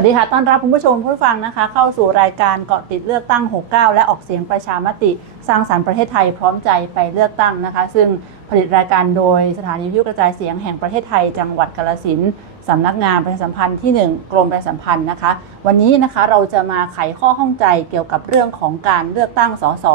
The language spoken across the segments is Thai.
วัสดีค่ะ ต้อนรับคุณผู้ชมผู้ฟังนะคะ เข้าสู่รายการเกาะติดเลือกตั้ง 69 และออกเสียงประชามติ สร้างสรรค์ประเทศไทยพร้อมใจไปเลือกตั้งนะคะ ซึ่งผลิตรายการโดยสถานีวิทยุกระจายเสียงแห่งประเทศไทย จังหวัดกาลสินสำนักงานประชาสัมพันธ์ที่ 1 กรมประชาสัมพันธ์นะคะ วันนี้นะคะเราจะมาไขข้อข้องใจเกี่ยวกับเรื่องของการเลือกตั้งสส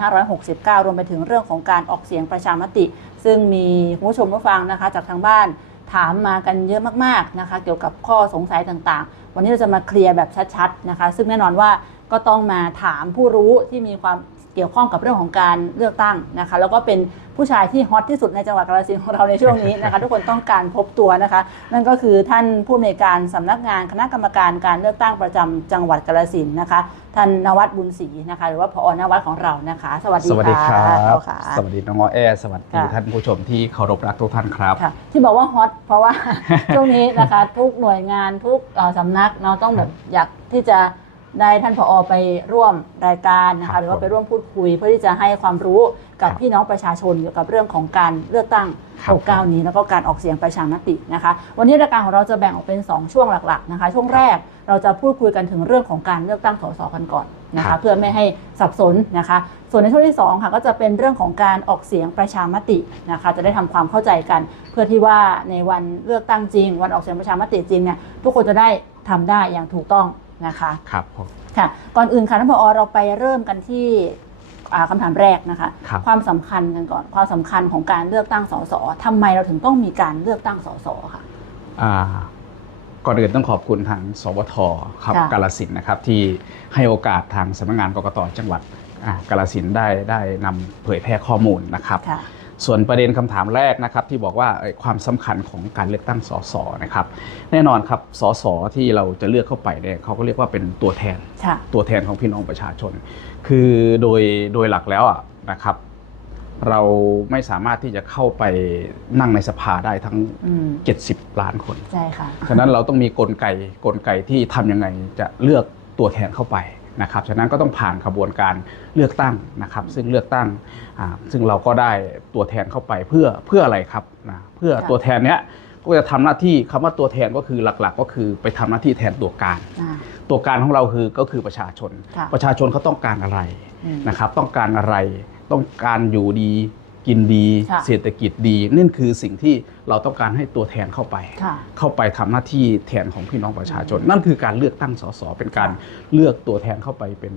2569 รวมไปถึงเรื่องของการออกเสียงประชามติ ซึ่งมีคุณผู้ชมผู้ฟังนะคะจากทางบ้าน ถามมากันเยอะมากๆนะคะ เกี่ยวกับข้อสงสัยต่างๆ วันนี้เราจะมาเคลียร์แบบชัดๆนะคะ ซึ่งแน่นอนว่าก็ต้องมาถามผู้รู้ที่มีความ เกี่ยวข้องกับเรื่องของการเลือกตั้งนะคะ แล้วก็เป็นผู้ชายที่ฮอตที่สุดในจังหวัดกาฬสินธุ์ของเราในช่วงนี้นะคะ ทุกคนต้องการพบตัวนะคะ นั่นก็คือท่านผู้อำนวยการสำนักงานคณะกรรมการการเลือกตั้งประจำจังหวัดกาฬสินธุ์นะคะ ท่านนวัดบุญศรีนะคะ หรือว่าพอนวัดของเรานะคะ สวัสดีสวัสดีครัค่ะบค่ะสวัสดีน้องอ้อแอสวัสดีค่ะท่านผู้ชมที่เคารพรักทุกท่านครับค่ะที่บอกว่าฮอตเพราะว่าช่วงนี้นะคะทุกหน่วยงานทุกเอ่อสำนักเนาะต้องแบบอยากที่จะ ได้ท่านผอไปร่วมรายการนะครัคะบหรือว่าไปร่วมพูดคุย เพื่อที่จะให้ความรู้กับครับพี่น้องประชาชนเกี่ยวกับเรื่องของการเลือกตั้งครับ69นี้แล้วก็การออกเสียงประชามตินะคะ วันนี้รายการของเราจะแบ่งออกเป็น 2 ช่วงหลักๆนะคะ ช่วงแรกเราจะพูดคุยกันถึงเรื่องของการเลือกตั้งสสกันก่อนนะครัคะ บ เพื่อไม่ให้สับสนนะคะ ส่วนในช่วงที่2ค่ะก็จะเป็นเรื่องของการออกเสียงประชามตินะคะ จะได้ทำความเข้าใจกัน เพื่อที่ว่าในวันเลือกตั้งจริง วันออกเสียงประชามติจริงเนี่ยทุกคนจะได้ทำได้อย่างถูกต้อง นะคะครับผมค่ะก่อนอื่นค่ะท่านผอเราไปเริ่มกันที่อ่าคำถามแรกนะคะครับความสำคัญกันก่อนความสำคัญของการเลือกตั้งสสทำไมเราถึงต้องมีการเลือกตั้งสสค่ะอ่าก่อนอื่นต้องขอบคุณทางสวทครับค่ะกาลสินธุ์นะครับที่ให้โอกาสทางสำนักงานกกตจังหวัดอ่ากาลสินธุ์ได้ได้นำเผยแพร่ข้อมูลนะครับค่ะ ส่วนประเด็นคำถามแรกนะครับที่บอกว่าเอ่อความสำคัญของการเลือกตั้งสสนะครับ แน่นอนครับสสที่เราจะเลือกเข้าไปเนี่ยเขาก็เรียกว่าเป็นตัวแทนค่ะตัวแทนของพี่น้องประชาชน คือโดยโดยหลักแล้วอะนะครับ เราไม่สามารถที่จะเข้าไปนั่งในสภาได้ทั้งอืม70 ล้านคนใช่ค่ะฉะนั้นเราต้องมีกลไกกลไกที่ทำยังไงจะเลือกตัวแทนเข้าไป นะครับฉะนั้นก็ต้องผ่านขบวนการเลือกตั้งนะครับ ซึ่งเลือกตั้งอ่าซึ่งเราก็ได้ตัวแทนเข้าไปเพื่อเพื่ออะไรครับนะเพื่อค่ะตัวแทนเนี้ยก็จะทำหน้าที่คำว่าตัวแทนก็คือหลักๆ ก็คือไปทำหน้าที่แทนตัวการอ่าตัวการของเราคือก็คือประชาชนค่ะประชาชนเขาต้องการอะไรอืมนะครับ ต้องการอะไร ต้องการอยู่ดี กินดีค่ะ เศรษฐกิจดีนั่นคือสิ่งที่เราต้องการให้ตัวแทนเข้าไป ค่ะ เข้าไปทำหน้าที่แทนของพี่น้องประชาชน นั่นคือการเลือกตั้งสสเป็นการเลือกตัวแทนเข้าไปเป็น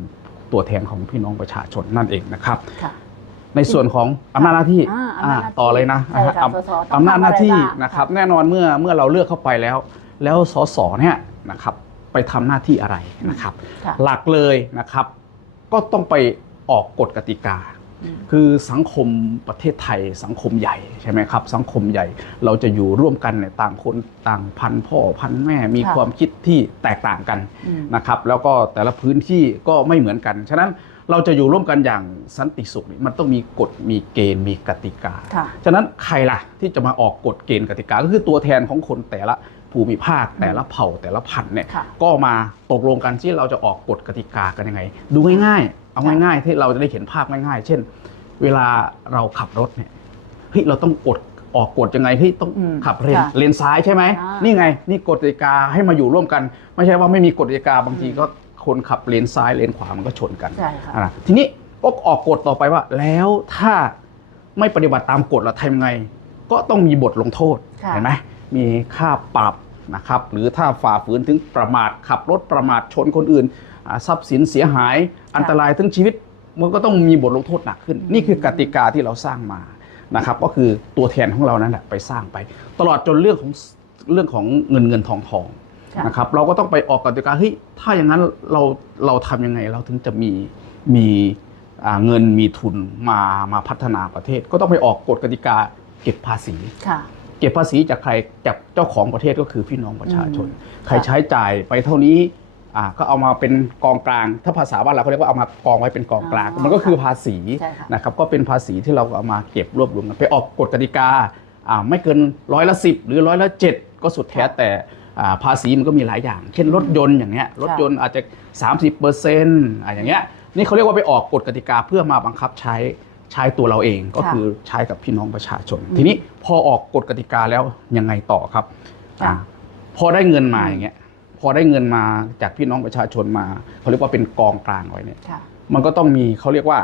ตัวแทนของพี่น้องประชาชนนั่นเองนะครับ ค่ะ ในส่วนของอำนาจหน้าที่อ่าอำนาจหน้าที่อ่าต่อเลยนะใช่ค่ะอำสสต้องอำนาจหน้าที่ทำอะไรบ้างนะครับ แน่นอนเมื่อเมื่อเราเลือกเข้าไปแล้ว แล้วสสเนี่ยนะครับไปทำหน้าที่อะไรนะครับ ค่ะ หลักเลยนะครับ ก็ต้องไปออกกฎกติกาอืม คือสังคมประเทศไทยสังคมใหญ่ใช่ไหมครับ สังคมใหญ่เราจะอยู่ร่วมกันเนี่ยต่างคนต่างพันพ่อพันแม่มีค่ะความคิดที่แตกต่างกันอืมนะครับ แล้วก็แต่ละพื้นที่ก็ไม่เหมือนกัน ฉะนั้นเราจะอยู่ร่วมกันอย่างสันติสุขนี่มันต้องมีกฎมีเกณฑ์มีกติกาค่ะฉะนั้นใครล่ะที่จะมาออกกฎเกณฑ์กติกา ก็คือตัวแทนของคนแต่ละภูมิภาคแต่ละเผ่าแต่ละพันธุ์เนี่ยค่ะก็มาตกลงกันที่เราจะออกกฎกติกากันยังไง ดูง่ายๆ เอาง่ายๆที่เราจะได้เห็นภาพง่ายๆ เช่น เวลาเราขับรถเนี่ยเฮ้ยเราต้องกดออกกฎยังไงเฮ้ยต้องอืมขับเลนค่ะเลนซ้ายใช่ไหมอ่านี่ไง นี่กฎกติกาให้มาอยู่ร่วมกัน ไม่ใช่ว่าไม่มีกฎกติกาบางทีก็คนขับเลนซ้ายเลนขวามันก็ชนกันใช่ค่ะ อะทีนี้ก็ออกกฎต่อไปว่า แล้วถ้าไม่ปฏิบัติตามกฎเราทำยังไง ก็ต้องมีบทลงโทษค่ะ เห็นไหมมีค่าปรับนะครับ หรือถ้าฝ่าฝืนถึงประมาทขับรถประมาทชนคนอื่นอ่า ทรัพย์สินเสียหายอันตรายถึงชีวิตมันก็ต้องมีบทลงโทษหนักขึ้น นี่คือกติกาที่เราสร้างมานะครับก็คือตัวแทนของเรานั่นแหละไปสร้างไป ตลอดจนเรื่องของเรื่องของเงินเงินทองทองค่ะนะครับเราก็ต้องไปออกกติกาเฮ้ยถ้าอย่างนั้นเราเราทำยังไงเราถึงจะมีมีอ่าเงินมีทุนมามาพัฒนาประเทศ ก็ต้องไปออกกฎกติกาเก็บภาษีค่ะเก็บภาษีจากใครจากเจ้าของประเทศก็คือพี่น้องประชาชนอืมใครใช้จ่ายไปเท่านี้ อ่าก็เอามาเป็นกองกลาง ถ้าภาษาบ้านเราเขาเรียกว่าเอามากองไว้เป็นกองกลาง อ๋อมันก็คือภาษีใช่ค่ะ นะครับก็เป็นภาษีที่เราเอามาเก็บรวบรวมกันไปออกกฎกติกาอ่าไม่เกินร้อยละสิบหรือร้อยละเจ็ดก็สุดแท้แต่อ่าภาษีมันก็มีหลายอย่าง เช่นรถยนต์อย่างเงี้ยรถยนต์อาจจะ 30เปอร์เซ็นต์อย่างเงี้ยนี่เขาเรียกว่าไปออกกฎกติกาเพื่อมาบังคับใช้ใช้ตัวเราเองก็ค่ะคือใช้กับพี่น้องประชาชนอืมทีนี้พอออกกฎกติกาแล้วยังไงต่อครับค่ะ อ่า พอได้เงินมาอย่างเงี้ย พพอได้เงินมาจากพี่น้องประชาชนมาเขาเรียกว่าเป็นกองกลางไว้เนี่ยค่ะมันก็ต้องมีเขาเรียกว่า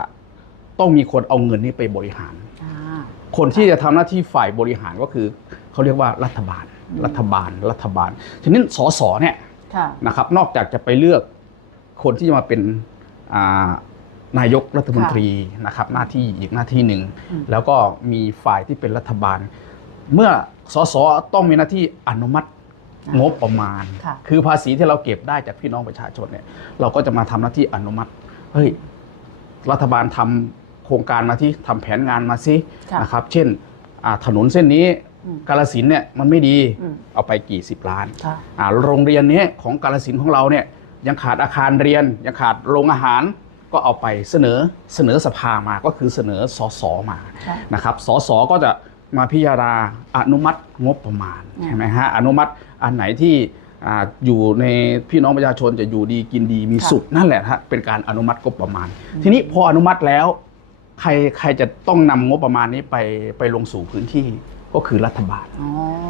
ต้องมีคนเอาเงินนี้ไปบริหารอ่าคนที่จะทำหน้าที่ฝ่ายบริหารก็คือเขาเรียกว่ารัฐบาลอืมรัฐบาล รัฐบาลทีนี้สสเนี่ยค่ะนะครับ นอกจากจะไปเลือกคนที่จะมาเป็นอ่านายกรัฐมนตรีนะครับหน้าที่อีกหน้าที่หนึ่งอืมแล้วก็มีฝ่ายที่เป็นรัฐบาล เมื่อสสต้องมีหน้าที่อนุมัติ งบประมาณ ค่ะ คือภาษีที่เราเก็บได้จากพี่น้องประชาชนเนี่ยเราก็จะมาทำหน้าที่อนุมัติเฮ้ยรัฐบาลทำโครงการมาที่ทำแผนงานมาสิค่ะนะครับ เช่นอ่าถนนเส้นนี้อืมกาลสินธุ์เนี่ยมันไม่ดีอืม เอาไปกี่สิบล้าน ค่ะ อ่าโรงเรียนเนี้ยของกาลสินธุ์ของเราเนี่ยยังขาดอาคารเรียน ยังขาดโรงอาหารก็เอาไปเสนอเสนอสภามาก็คือเสนอสสมาค่ะ นะครับสสก็จะ มาพิจารณาอนุมัติงบประมาณอืมใช่ไหมฮะอนุมัติอันไหนที่อ่าอยู่ในพี่น้องประชาชนจะอยู่ดีกินดีมีสุขนั่นแหละฮะเป็นการอนุมัติงบประมาณ ทีนี้พออนุมัติแล้ว ใครใครจะต้องนำงบประมาณนี้ไปไปลงสู่พื้นที่ก็คือรัฐบาลอ๋อ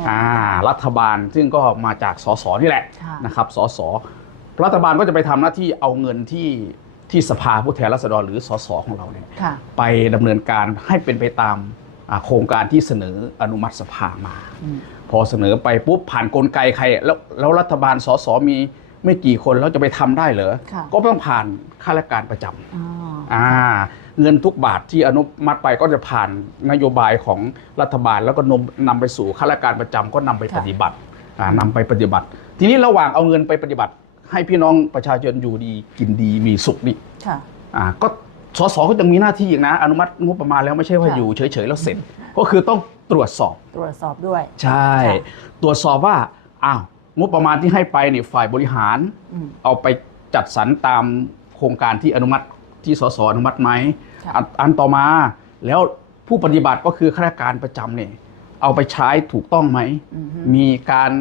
อ่ารัฐบาลซึ่งก็มาจากสสนี่แหละค่ะนะครับสสรัฐบาลก็จะไปทำหน้าที่เอาเงินที่ที่สภาผู้แทนราษฎรหรือสสของเราเนี่ยค่ะไปดำเนินการให้เป็นไปตามอ่า โครงการที่เสนออนุมัติสภามาอืมพอเสนอไปปุ๊บผ่านกลไกใคร แล้วแล้วรัฐบาลสสมีไม่กี่คนแล้วจะไปทำได้เหรอค่ะก็ต้องผ่านข้าราชการประจำอ๋ออ่าเงินทุกบาทที่อนุมัติไปก็จะผ่านนโยบายของรัฐบาลแล้วก็นำนำไปสู่ข้าราชการประจำก็นำไปปฏิบัติอ่านำไปปฏิบัติ ทีนี้ระหว่างเอาเงินไปปฏิบัติ ให้พี่น้องประชาชนอยู่ดีกินดีมีสุขนี่ค่ะอ่าก็ สสก็ยังมีหน้าที่อีกนะ อนุมัติงบประมาณแล้วไม่ใช่ว่าค่ะ อยู่เฉยๆแล้วเสร็จ ก็คือต้องตรวจสอบ ตรวจสอบด้วย ใช่ ค่ะ ตรวจสอบว่าอ้าวงบประมาณที่ให้ไปนี่ฝ่ายบริหาร อืม เอาไปจัดสรรตามโครงการที่อนุมัติที่สสอนุมัติไหมค่ะ อันอันต่อมาแล้วผู้ปฏิบัติก็คือข้าราชการประจำเนี่ยเอาไปใช้ถูกต้องไหม อือฮึมีการ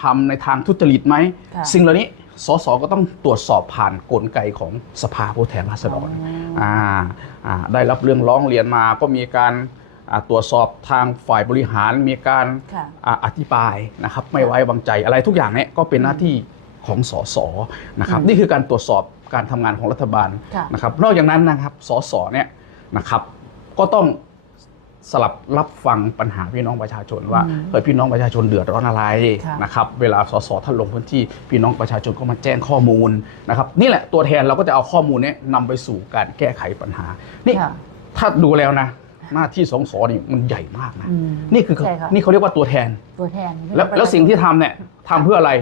ทำในทางทุจริตไหม ค่ะ สิ่งเหล่านี้ สสก็ต้องตรวจสอบผ่านกลไกของสภาผู้แทนราษฎรอ๋ออ่าอ่าได้รับเรื่องร้องเรียนมาก็มีการอ่าตรวจสอบทางฝ่ายบริหารมีการค่ะอ่าอธิบายนะครับไม่ไว้วางใจอะไรทุกอย่างเนี่ยก็เป็นหน้าที่ของสสนะครับอืมนี่คือการตรวจสอบการทำงานของรัฐบาลค่ะนะครับนอกจากนั้นนะครับสสเนี่ยนะครับก็ต้อง สลับรับฟังปัญหาพี่น้องประชาชนว่าอืมเฮ้ยพี่น้องประชาชนเดือดร้อนอะไรค่ะนะครับเวลาสสท่านลงพื้นที่พี่น้องประชาชนก็มาแจ้งข้อมูลนะครับนี่แหละตัวแทนเราก็จะเอาข้อมูลเนี้นำไปสู่การแก้ไขปัญหานี่ค่ะถ้าดูแล้วนะหน้าที่สองสอนี่มันใหญ่มากนะอืมนี่คือใช่ค่ะนี่เขาเรียกว่าตัวแทนตัวแทนแล้วแล้วสิ่งที่ทำเนี่ยทำเพื่ออะไร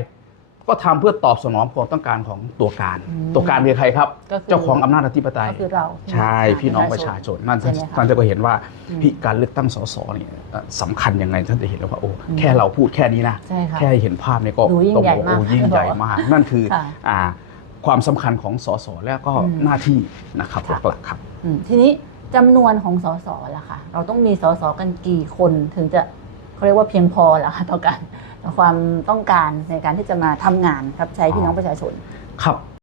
ก็ทำเพื่อตอบสนองความต้องการของตัวการอืมตัวการคือใครครับก็คือเจ้าของอำนาจอธิปไตยก็คือเราใช่พี่น้องประชาชนนั่นใช่ไหมคะท่านจะก็เห็นว่าอืมพี่การเลือกตั้งสสเนี่ยเอ่อสำคัญยังไงท่านจะเห็นแล้วว่าโอ้อืมแค่เราพูดแค่นี้นะใช่ค่ะแค่เห็นภาพเนี่ยก็ดูยิ่งต้องใหญ่บอกมากโอ้ยิ่งใหญ่มาก นั่นคือค่ะอ่าความสำคัญของสสแล้วก็อืมหน้าที่นะครับค่ะหลักๆครับอืมทีนี้จำนวนของสสล่ะค่ะเราต้องมีสสกันกี่คนถึงจะ เขาเรียกว่าเพียงพอแล้วค่ะต่อการความต้องการในการที่จะมาทำงานรับใช้พี่น้องประชาชนครับ